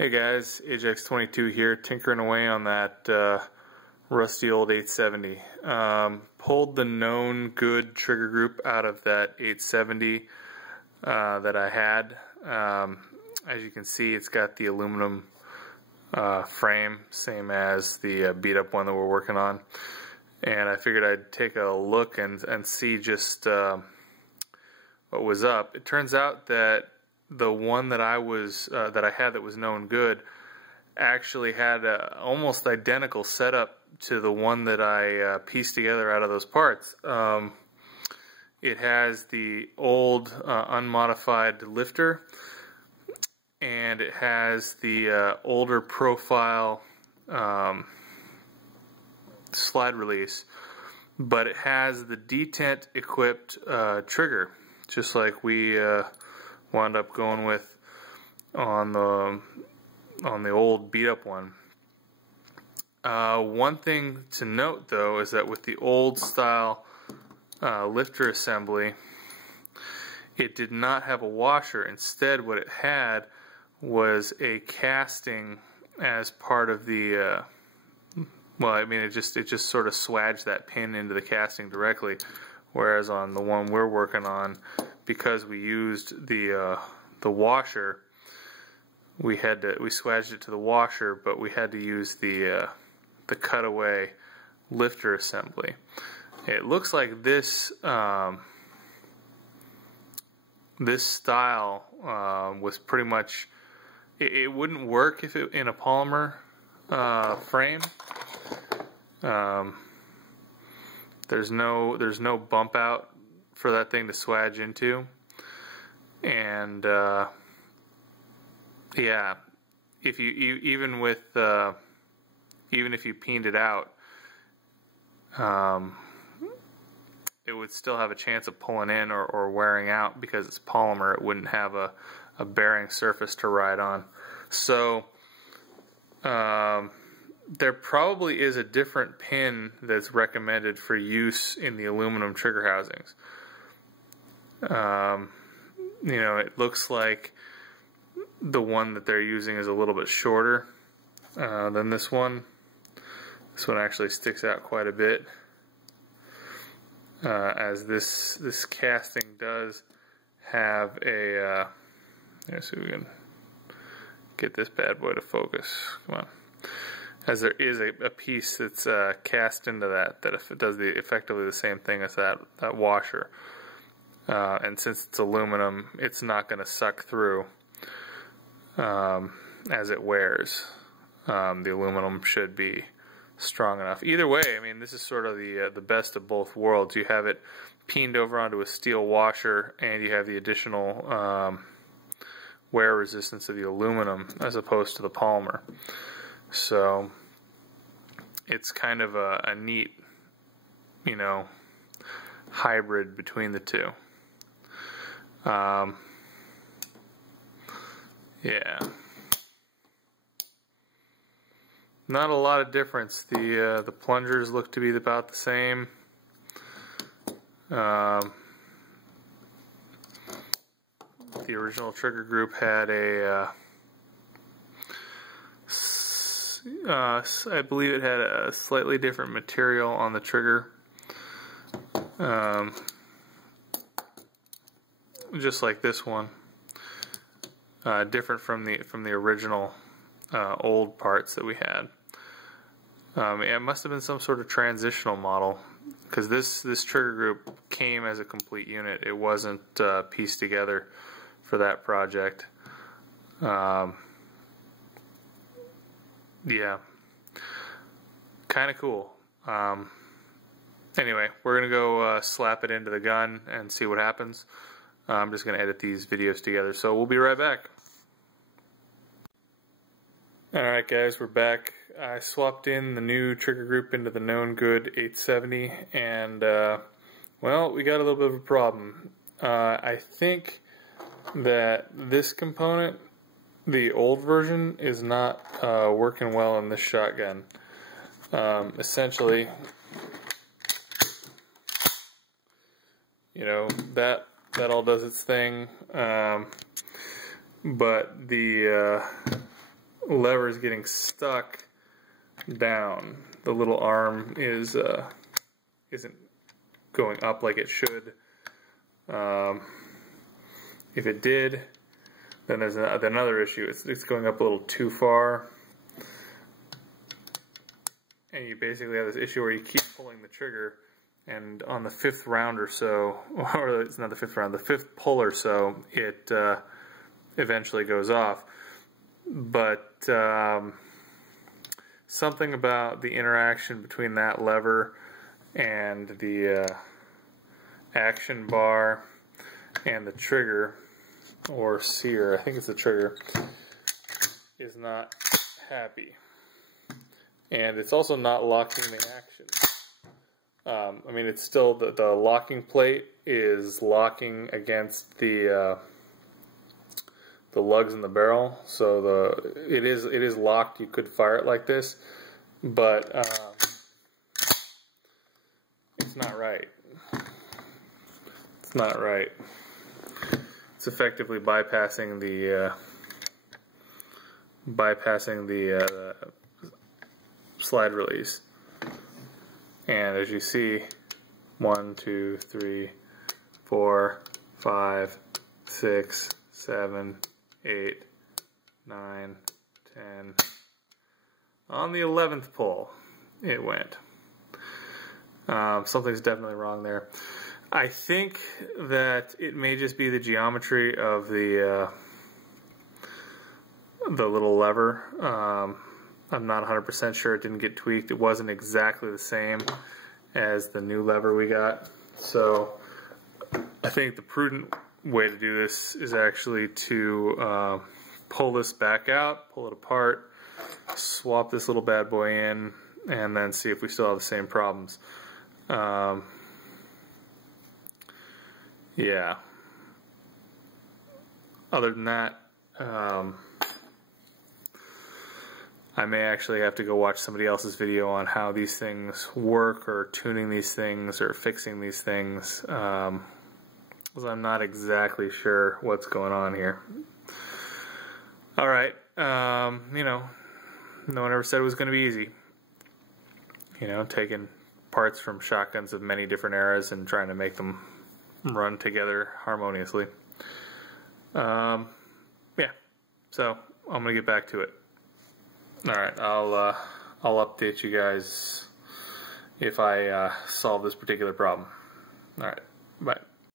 Hey guys, AJAX 22 here, tinkering away on that rusty old 870. Pulled the known good trigger group out of that 870 that I had. As you can see, it's got the aluminum frame, same as the beat up one that we're working on. And I figured I'd take a look and see just what was up. It turns out that the one that I had that was known good actually had a almost identical setup to the one that I pieced together out of those parts. It has the old unmodified lifter, and it has the older profile slide release, but it has the detent equipped trigger, just like we wound up going with on the old beat up one. One thing to note though is that with the old style lifter assembly, it did not have a washer. Instead, what it had was a casting as part of the well, I mean, it just sort of swaged that pin into the casting directly, whereas on the one we're working on, because we used the washer, we swaged it to the washer, but we had to use the cutaway lifter assembly. It looks like this this style was pretty much, it wouldn't work if it in a polymer frame. There's no bump out for that thing to swage into, and yeah, if you even if you peened it out, it would still have a chance of pulling in or wearing out because it's polymer. It wouldn't have a bearing surface to ride on. So there probably is a different pin that's recommended for use in the aluminum trigger housings. You know, it looks like the one that they're using is a little bit shorter than this one. This one actually sticks out quite a bit, as this casting does have a let's see if we can get this bad boy to focus. Come on. As there is a piece that's cast into that does effectively the same thing as that washer. And since it's aluminum, it's not going to suck through as it wears. The aluminum should be strong enough. Either way, I mean, this is sort of the best of both worlds. You have it peened over onto a steel washer, and you have the additional wear resistance of the aluminum as opposed to the polymer. So it's kind of a neat, you know, hybrid between the two. Yeah, not a lot of difference. The plungers look to be about the same. The original trigger group had a I believe it had a slightly different material on the trigger, just like this one, different from the original old parts that we had. It must have been some sort of transitional model, because this trigger group came as a complete unit. It wasn't pieced together for that project. Yeah, kind of cool. Anyway, we're gonna go slap it into the gun and see what happens. I'm just gonna edit these videos together, so we'll be right back. Alright guys, we're back. I swapped in the new trigger group into the known good 870, and well, we got a little bit of a problem. I think that this component, the old version, is not working well in this shotgun. Essentially, you know, that all does its thing, but the lever is getting stuck down. The little arm is isn't going up like it should. If it did, then there's another issue. It's going up a little too far, and you basically have this issue where you keep pulling the trigger, and on the 5th round or so, or it's not the 5th round, the 5th pull or so, it eventually goes off. But something about the interaction between that lever and the action bar and the trigger, or sear, I think it's the trigger, is not happy. And it's also not locking the action. I mean, it's still, the locking plate is locking against the lugs in the barrel, so it is locked. You could fire it like this, but it's not right. It's not right. It's effectively bypassing the slide release. And as you see, 1, 2, 3, 4, 5, 6, 7, 8, 9, 10. On the 11th pull, it went. Something's definitely wrong there. I think that it may just be the geometry of the little lever. I'm not 100% sure it didn't get tweaked. It wasn't exactly the same as the new lever we got. So I think the prudent way to do this is actually to pull this back out, pull it apart, swap this little bad boy in, and then see if we still have the same problems. Yeah. Other than that, I may actually have to go watch somebody else's video on how these things work, or tuning these things, or fixing these things, because I'm not exactly sure what's going on here. Alright, you know, no one ever said it was going to be easy. You know, taking parts from shotguns of many different eras and trying to make them run together harmoniously. Yeah, so I'm gonna get back to it. Alright, I'll update you guys if I solve this particular problem. Alright, bye.